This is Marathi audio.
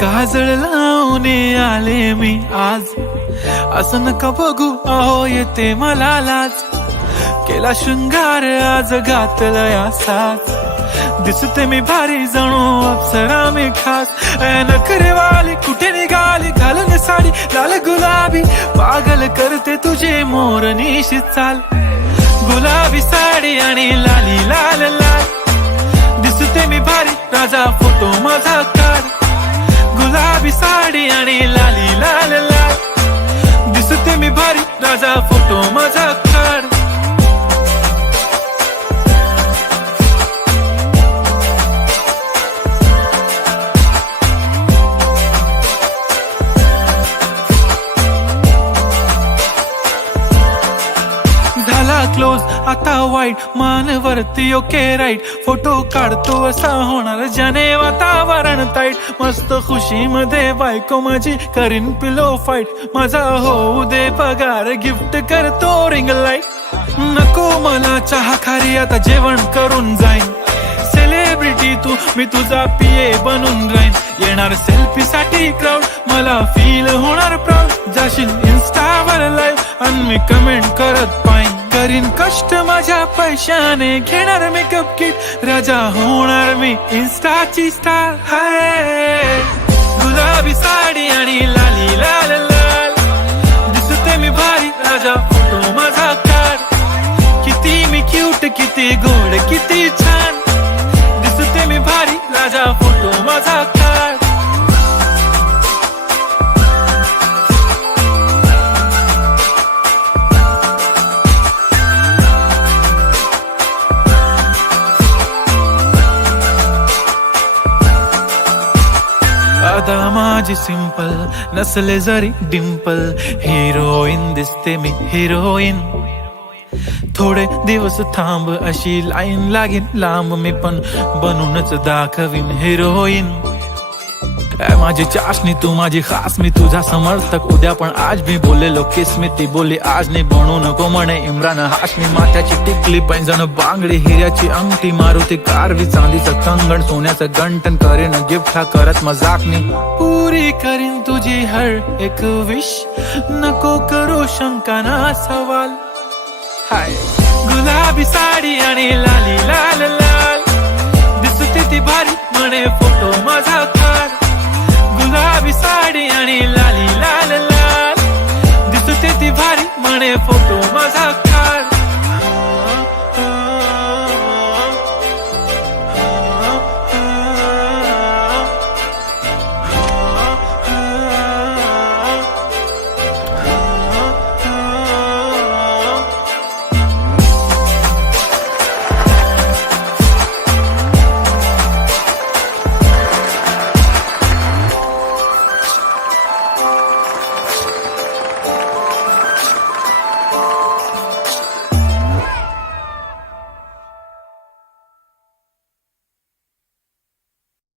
काजळ लावून आले मी आज, असं नका बघू अहो येते मला लाज. केला शृंगार आज घातलंय असाच, दिसते मी भारी जणू अप्सरा मी खास. नखरेवाली कुठे निघाली घालून साडी लाल गुलाबी, पागल करते तुझे मोरनीशी चाल. गुलाबी साडी आणि लाली लाल लाल, दिसते मी भारी राजा फोटो माझा काढ. गुलाबी साडी आणि लाली लाल लाल, दिसते मी भारी राजा फोटो माझा काढ. झाला क्लोज आता वाईट, मानवरती ओके राईट. फोटो काढतो असा होणार ज्याने वातावरण ताईट. मस्त खुशी मध्ये बायको माझी करीन पिलो फाईट. माझा होऊ दे पगार गिफ्ट करतो रिंग लाईट. नको मला चहा खारी आता जेवण करून जाईन. सेलिब्रिटी तू मी तुझा पिये बनून राहीन. येणार सेल्फी साठी क्राऊड मला फील होणार प्राऊड. जाशील इन्स्टावर लाईव्ह आणि मी कमेंट करत पाईन. करीन कष्ट माझ्या पैशाने घेणार मेकअप किट. राजा होणार मी इन्स्टाची स्टार. हाय गुलाबी साडी आणि लाली लाल लाल, दिसते मी भारी राजा फोटो माझा काढ. किती मी क्यूट किती गोड किती छान, दिसते मी भारी राजा फोटो माझा काढ. आता माझी सिंपल नसले जरी डिंपल, हिरोईन दिसते मी हिरोईन. थोडे दिवस थांब अशी लाईन लागेल लांब, मी पण बनूनच दाखवीन हिरोईन. माझी चाशनी तू माझी खास, मी तुझा समर्थक उद्या पण आज मी बोललेलो किस मी ती बोली आज नाही. बनू नको म्हणे इम्रान हाशमी. माथ्याची टिकली पैंजण बांगडी हिऱ्याची अंगठी, मारुती कारवी चांदीचं कंगण सोन्याचं गंटन. करीन गिफ्ट हा करत मजाकनी, पुरी करीन तुझी हर एक विश. नको करू शंका ना सवाल. हाय गुलाबी साडी आणि लाली लाल लाल, दिसते ती भारी म्हणे फोटो माझा काढ. गुलाबी साडी आणि लाली लाल लाल, दिसते ती भारी म्हणे फोटो माझा.